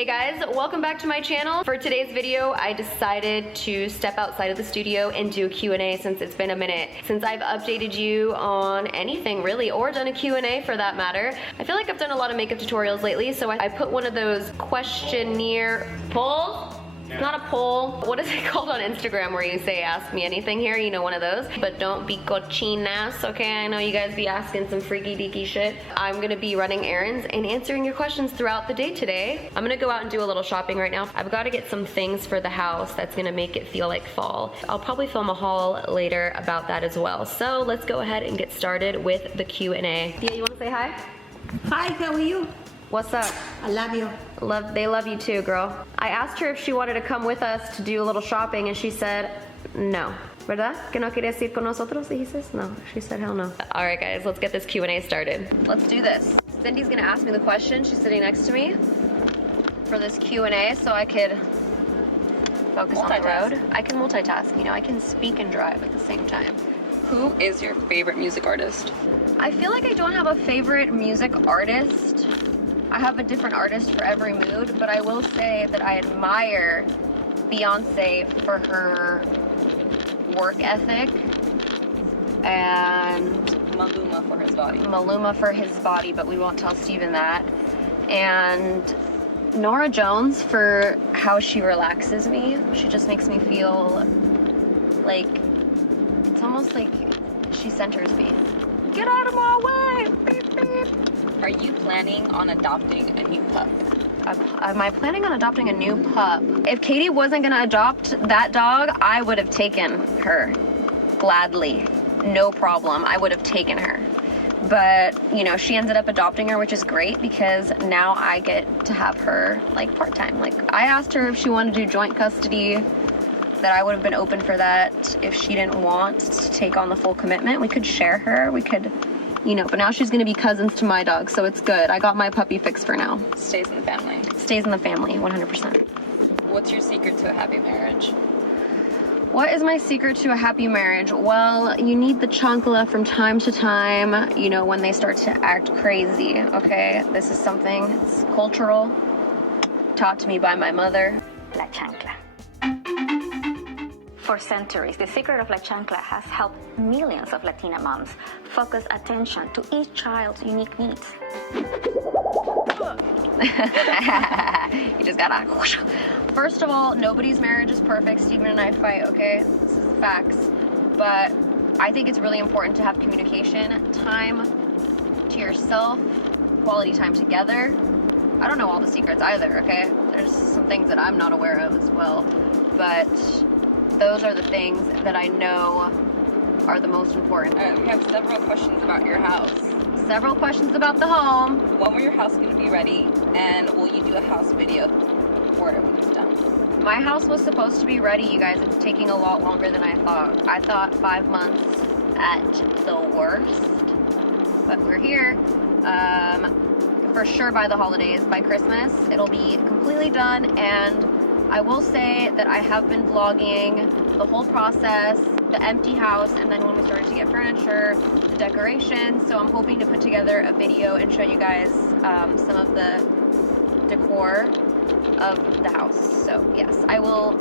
Hey guys, welcome back to my channel. For today's video, I decided to step outside of the studio and do a Q&A since it's been a minute since I've updated you on anything really, or done a Q&A for that matter. I feel like I've done a lot of makeup tutorials lately, so I put one of those questionnaire polls. It's not a poll. What is it called on Instagram where you say ask me anything here? You know, one of those. But don't be cochinas, okay? I know you guys be asking some freaky deaky shit. I'm gonna be running errands and answering your questions throughout the day today. I'm gonna go out and do a little shopping right now. I've got to get some things for the house that's gonna make it feel like fall. I'll probably film a haul later about that as well. So let's go ahead and get started with the Q&A. Thea, you wanna say hi? Hi, how are you? What's up? I love you. They love you too, girl. I asked her if she wanted to come with us to do a little shopping and she said no. ¿Verdad? Que no querías ir con nosotros, dijiste? No, she said hell no. All right guys, let's get this Q&A started. Let's do this. Cindy's gonna ask me the question. She's sitting next to me for this Q&A so I could focus on the road. I can multitask, you know, I can speak and drive at the same time. Who is your favorite music artist? I feel like I don't have a favorite music artist. I have a different artist for every mood, but I will say that I admire Beyonce for her work ethic and Maluma for his body. Maluma for his body, but we won't tell Steven that. And Nora Jones for how she relaxes me. She just makes me feel like, it's almost like she centers me. Get out of my way! Beep, beep. Are you planning on adopting a new pup? Am I planning on adopting a new pup? If Katie wasn't gonna adopt that dog, I would have taken her. Gladly. No problem. I would have taken her. But, you know, she ended up adopting her, which is great because now I get to have her, like, part-time. Like, I asked her if she wanted to do joint custody, that I would have been open for that. If she didn't want to take on the full commitment, we could share her. We could, you know, but now she's gonna be cousins to my dog, so it's good. I got my puppy fixed for now. Stays in the family. Stays in the family, 100%. What's your secret to a happy marriage? What is my secret to a happy marriage? Well, you need the chancla from time to time, you know, when they start to act crazy, okay? This is something, it's cultural, taught to me by my mother. La chancla. For centuries, the secret of La Chancla has helped millions of Latina moms focus attention to each child's unique needs. You just gotta... First of all, nobody's marriage is perfect. Steven and I fight, okay? This is the facts. But I think it's really important to have communication, time to yourself, quality time together. I don't know all the secrets either, okay? There's some things that I'm not aware of as well. But those are the things that I know are the most important. We have several questions about your house. Several questions about the home. When will your house going to be ready? And will you do a house video for it when it's done? My house was supposed to be ready, you guys. It's taking a lot longer than I thought. I thought 5 months at the worst. But we're here. For sure by the holidays, by Christmas, it'll be completely done. And I will say that I have been vlogging the whole process, the empty house, and then when we started to get furniture, the decorations. So I'm hoping to put together a video and show you guys some of the decor of the house. So yes, I will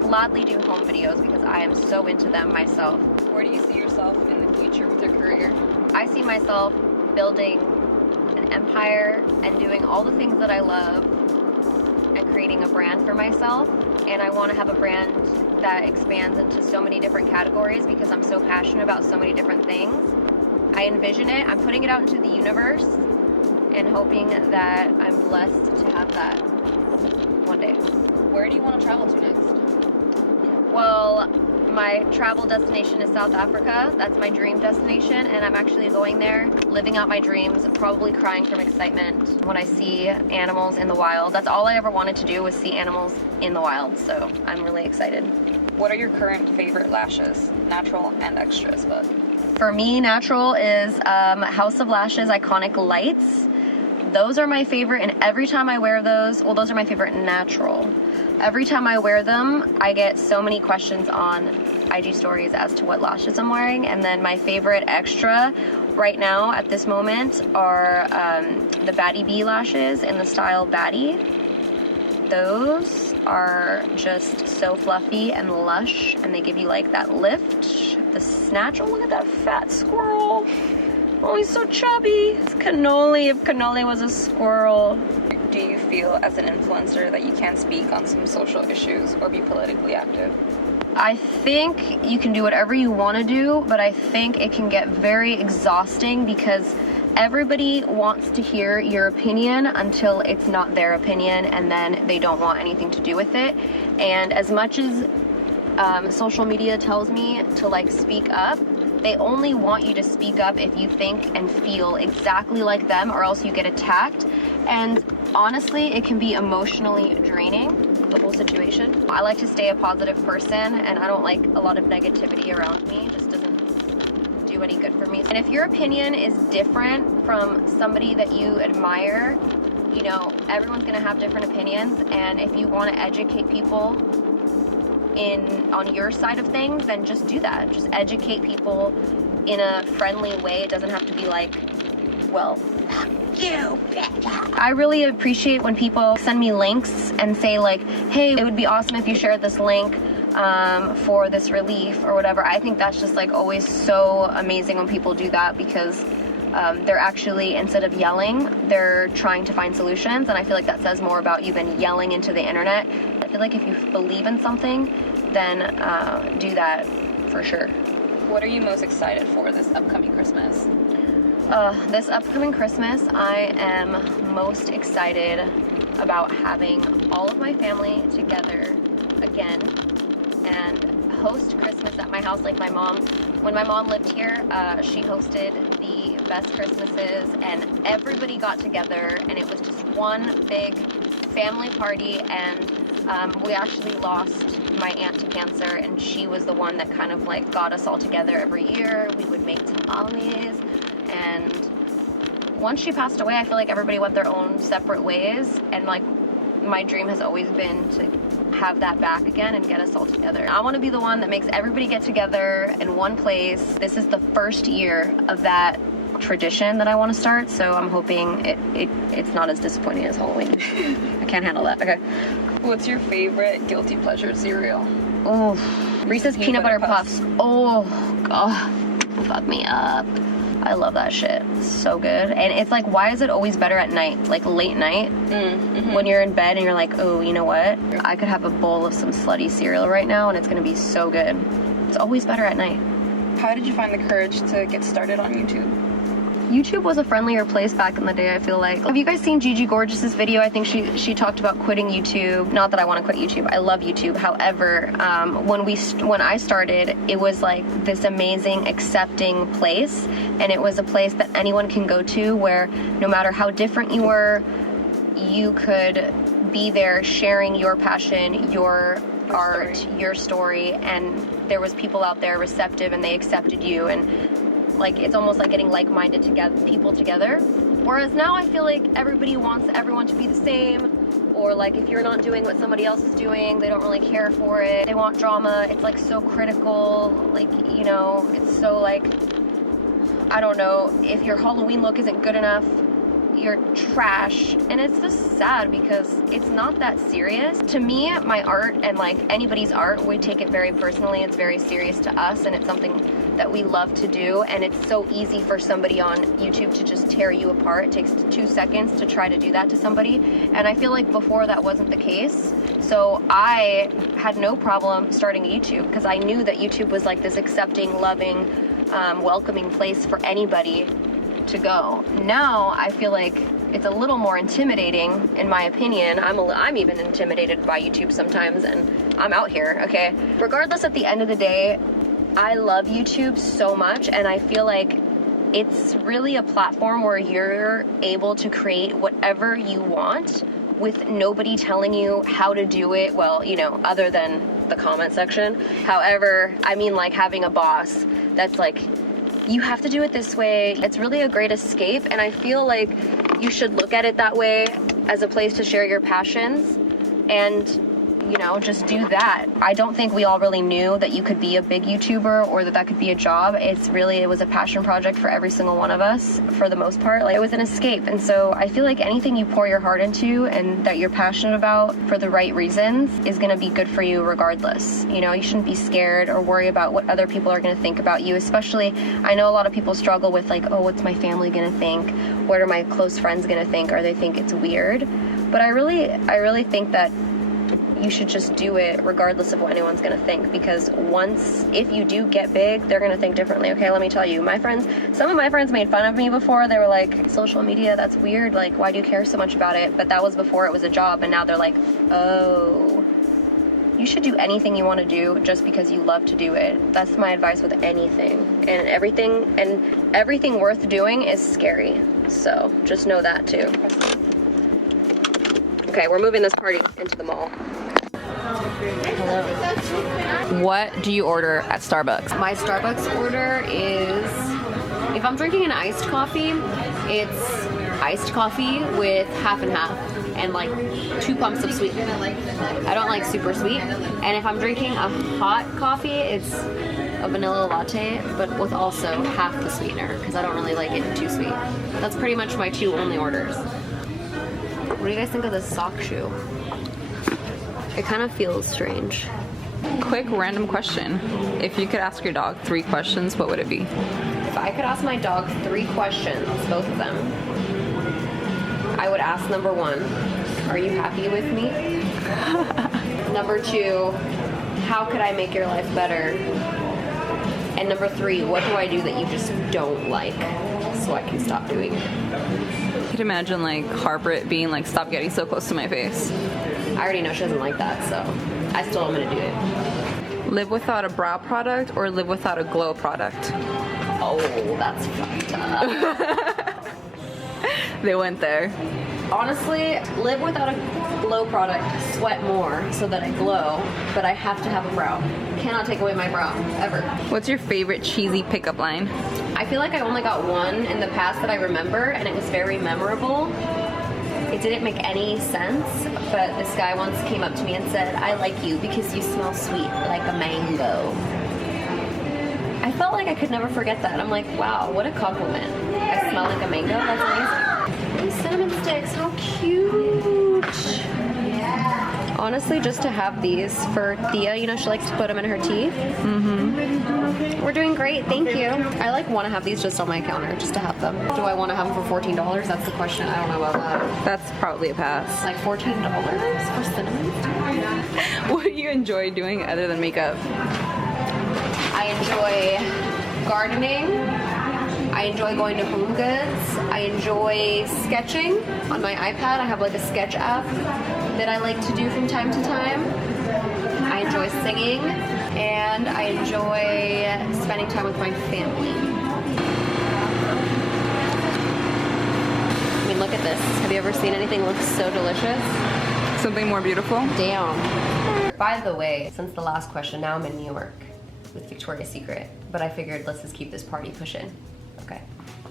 gladly do home videos because I am so into them myself. Where do you see yourself in the future with your career? I see myself building an empire and doing all the things that I love and creating a brand for myself. And I want to have a brand that expands into so many different categories because I'm so passionate about so many different things. I envision it, I'm putting it out into the universe and hoping that I'm blessed to have that one day. Where do you want to travel to next? Well, my travel destination is South Africa. That's my dream destination, and I'm actually going there, living out my dreams, probably crying from excitement when I see animals in the wild. That's all I ever wanted to do was see animals in the wild, so I'm really excited. What are your current favorite lashes? Natural and extras, but... For me, natural is House of Lashes Iconic Lights. Those are my favorite, and every time I wear those, well, those are my favorite natural. Every time I wear them, I get so many questions on IG stories as to what lashes I'm wearing. And then my favorite extra right now at this moment are the Batty Bee lashes in the style Batty. those are just so fluffy and lush, and they give you like that lift. The snatch, oh, look at that fat squirrel. Oh, he's so chubby. It's cannoli if cannoli was a squirrel. Do you feel as an influencer that you can speak on some social issues or be politically active? I think you can do whatever you want to do, but I think it can get very exhausting because everybody wants to hear your opinion until it's not their opinion, and then they don't want anything to do with it. And as much as social media tells me to like speak up, they only want you to speak up if you think and feel exactly like them, or else you get attacked. And honestly, it can be emotionally draining, the whole situation. I like to stay a positive person, and I don't like a lot of negativity around me. It just doesn't do any good for me. And if your opinion is different from somebody that you admire, you know, everyone's gonna have different opinions, and if you want to educate people on your side of things, then just do that. Just educate people in a friendly way. It doesn't have to be like, well, fuck you. I really appreciate when people send me links and say like, hey, it would be awesome if you shared this link for this relief or whatever. I think that's just like always so amazing when people do that, because they're actually, instead of yelling, they're trying to find solutions, and I feel like that says more about you than yelling into the internet. I feel like if you believe in something, then do that for sure. What are you most excited for this upcoming Christmas? This upcoming Christmas, I am most excited about having all of my family together again and host Christmas at my house like my mom. When my mom lived here, she hosted the best Christmases, and everybody got together, and it was just one big family party. And we actually lost my aunt to cancer, and she was the one that kind of like got us all together every year. We would make tamales, and once she passed away, I feel like everybody went their own separate ways, and like my dream has always been to have that back again and get us all together. I want to be the one that makes everybody get together in one place. This is the first year of that tradition that I want to start, so I'm hoping it's not as disappointing as Halloween. I can't handle that. Okay. What's your favorite guilty pleasure cereal? Oh, Reese's peanut butter puffs. Oh, God, fuck me up. I love that shit. It's so good. And it's like, why is it always better at night? Like late night? When you're in bed and you're like, oh, you know what? I could have a bowl of some slutty cereal right now and it's gonna be so good. It's always better at night. How did you find the courage to get started on YouTube? YouTube was a friendlier place back in the day, I feel like. Have you guys seen Gigi Gorgeous's video? I think she talked about quitting YouTube. Not that I want to quit YouTube. I love YouTube. However, when I started, it was like this amazing, accepting place, and it was a place that anyone can go to where no matter how different you were, you could be there sharing your passion, your art, your story, and there was people out there receptive and they accepted you, and like it's almost like getting like-minded people together. Whereas now I feel like everybody wants everyone to be the same, or like if you're not doing what somebody else is doing, they don't really care for it. They want drama. It's like so critical, like, you know, it's so like, I don't know, if your Halloween look isn't good enough, you're trash. And it's just sad because it's not that serious. To me, my art and like anybody's art, we take it very personally. It's very serious to us, and it's something that we love to do, and it's so easy for somebody on YouTube to just tear you apart. It takes 2 seconds to try to do that to somebody, and I feel like before that wasn't the case. So I had no problem starting YouTube because I knew that YouTube was like this accepting, loving, welcoming place for anybody to go. Now I feel like it's a little more intimidating, in my opinion. I'm even intimidated by YouTube sometimes, and I'm out here, okay? Regardless, at the end of the day, I love YouTube so much, and I feel like it's really a platform where you're able to create whatever you want with nobody telling you how to do it. Well, you know, other than the comment section. However, I mean like having a boss that's like, you have to do it this way. It's really a great escape, and I feel like you should look at it that way, as a place to share your passions. And you know, just do that. I don't think we all really knew that you could be a big YouTuber or that could be a job. It was a passion project for every single one of us for the most part. Like, it was an escape. And so I feel like anything you pour your heart into and that you're passionate about for the right reasons is going to be good for you regardless. You know, you shouldn't be scared or worry about what other people are going to think about you. Especially, I know a lot of people struggle with like, oh, what's my family going to think? What are my close friends going to think? Or they think it's weird. But I really think that you should just do it regardless of what anyone's gonna think, because if you do get big, they're gonna think differently. Okay, let me tell you, some of my friends made fun of me before. They were like, social media, that's weird, like, why do you care so much about it? But that was before it was a job, and now they're like, oh, you should do anything you want to do just because you love to do it. That's my advice with anything. And everything worth doing is scary. So just know that too. Okay, we're moving this party into the mall. What do you order at Starbucks? My Starbucks order is, if I'm drinking an iced coffee, it's iced coffee with half and half and like 2 pumps of sweetener. I don't like super sweet. And if I'm drinking a hot coffee, it's a vanilla latte, but with also half the sweetener because I don't really like it too sweet. That's pretty much my 2 only orders. What do you guys think of this sock shoe? It kind of feels strange. Quick random question. If you could ask your dog 3 questions, what would it be? If I could ask my dog 3 questions, both of them, I would ask number 1, are you happy with me? Number 2, how could I make your life better? And number 3, what do I do that you just don't like so I can stop doing it? I could imagine like Harper being like, stop getting so close to my face. I already know she doesn't like that, so I still am gonna do it. Live without a brow product or live without a glow product? Oh, that's fucked up. They went there. Honestly, live without a glow product, sweat more so that I glow, but I have to have a brow. Cannot take away my brow, ever. What's your favorite cheesy pickup line? I feel like I only got one in the past that I remember, and it was very memorable. It didn't make any sense, but this guy once came up to me and said, I like you because you smell sweet like a mango. I felt like I could never forget that. I'm like, wow, what a compliment. I smell like a mango? That's amazing. These cinnamon sticks, how cute. Honestly, just to have these for Thea, you know, she likes to put them in her teeth. Mm-hmm. We're doing great, thank you. I want to have these just on my counter, just to have them. Do I want to have them for $14? That's the question. I don't know about that. That's probably a pass. Like $14 for cinnamon sticks? What do you enjoy doing other than makeup? I enjoy gardening. I enjoy going to Home Goods. I enjoy sketching on my iPad. I have like a sketch app that I like to do from time to time. I enjoy singing, and I enjoy spending time with my family. I mean, look at this. Have you ever seen anything look so delicious? Something more beautiful? Damn. By the way, since the last question, now I'm in New York with Victoria's Secret, but I figured let's just keep this party pushing. Okay.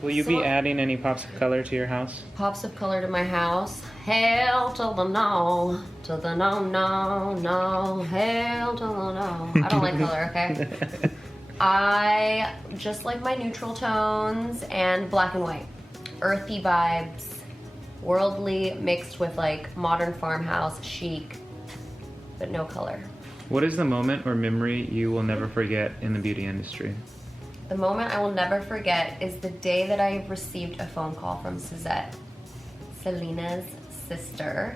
Will you be adding any pops of color to your house? Pops of color to my house. Hell to the no, to the no, no, no. Hell to the no. I don't like color, okay? I just like my neutral tones and black and white. Earthy vibes, worldly mixed with like modern farmhouse chic, but no color. What is the moment or memory you will never forget in the beauty industry? The moment I will never forget is the day that I received a phone call from Suzette, Selena's sister,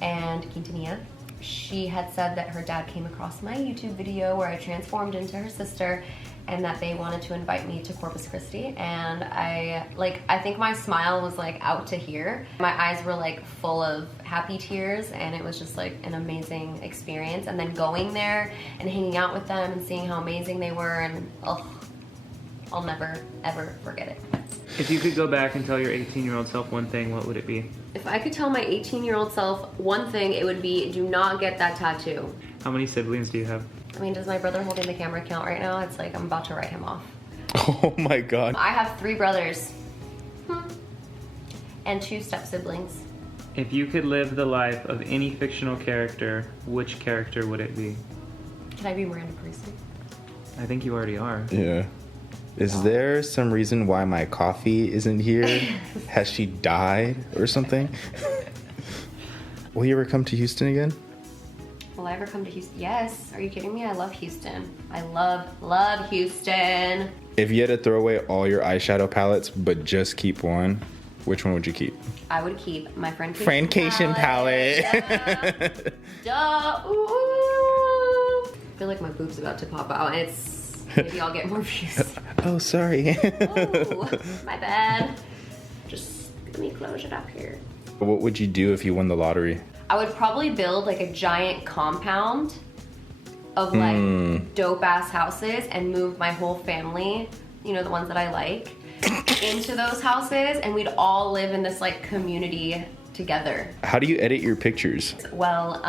and Quintanilla. She had said that her dad came across my YouTube video where I transformed into her sister and that they wanted to invite me to Corpus Christi. And I think my smile was like out to here. My eyes were like full of happy tears, and it was just like an amazing experience. And then going there and hanging out with them and seeing how amazing they were, and I'll never, ever forget it. If you could go back and tell your 18-year-old self one thing, what would it be? If I could tell my 18-year-old self one thing, it would be do not get that tattoo. How many siblings do you have? I mean, does my brother holding the camera count right now? It's like I'm about to write him off. Oh my god. I have 3 brothers and 2 step siblings. If you could live the life of any fictional character, which character would it be? Can I be Miranda Priestly? I think you already are. Yeah. Is there some reason why my coffee isn't here? Has she died or something? Will you ever come to Houston again? Will I ever come to Houston? Yes. Are you kidding me? I love Houston. I love Houston. If you had to throw away all your eyeshadow palettes but just keep one, which one would you keep? I would keep my Friendcation palette. Duh. Ooh. I feel like my boob's about to pop out, and it's maybe I'll get more views. Oh, sorry. Oh, my bad. Just let me close it up here. What would you do if you won the lottery? I would probably build like a giant compound of like dope ass houses and move my whole family, you know, the ones that I like, into those houses, and we'd all live in this like community together. How do you edit your pictures? Well,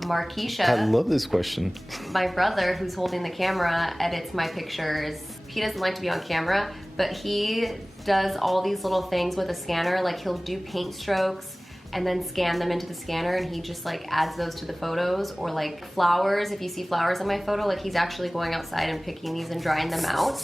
Markeisha, I love this question. my brother who's holding the camera, edits my pictures. He doesn't like to be on camera, but he does all these little things with a scanner. Like he'll do paint strokes and then scan them into the scanner, and he just like adds those to the photos. Or like flowers, if you see flowers on my photo, like he's actually going outside and picking these and drying them out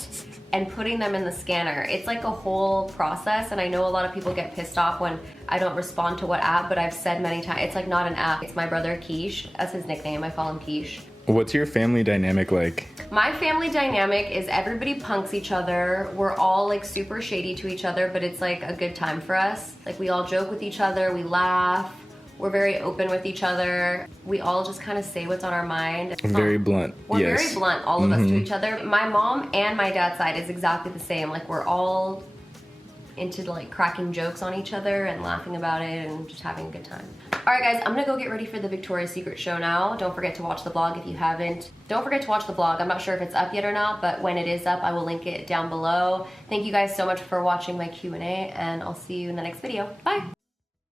and putting them in the scanner. It's like a whole process, and I know a lot of people get pissed off when I don't respond to what app, but I've said many times, it's like not an app. It's my brother Quiche, that's his nickname, I call him Quiche. What's your family dynamic like? My family dynamic is everybody punks each other. We're all like super shady to each other, but it's like a good time for us. Like we all joke with each other, we laugh, we're very open with each other. We all just kind of say what's on our mind. Very blunt. We're Yes. very blunt, all of us to each other. My mom and my dad's side is exactly the same. Like we're all into like cracking jokes on each other and laughing about it and just having a good time. All right guys, I'm gonna go get ready for the Victoria's Secret show now. Don't forget to watch the vlog if you haven't. Don't forget to watch the vlog. I'm not sure if it's up yet or not, but when it is up, I will link it down below. Thank you guys so much for watching my Q&A, and I'll see you in the next video. Bye.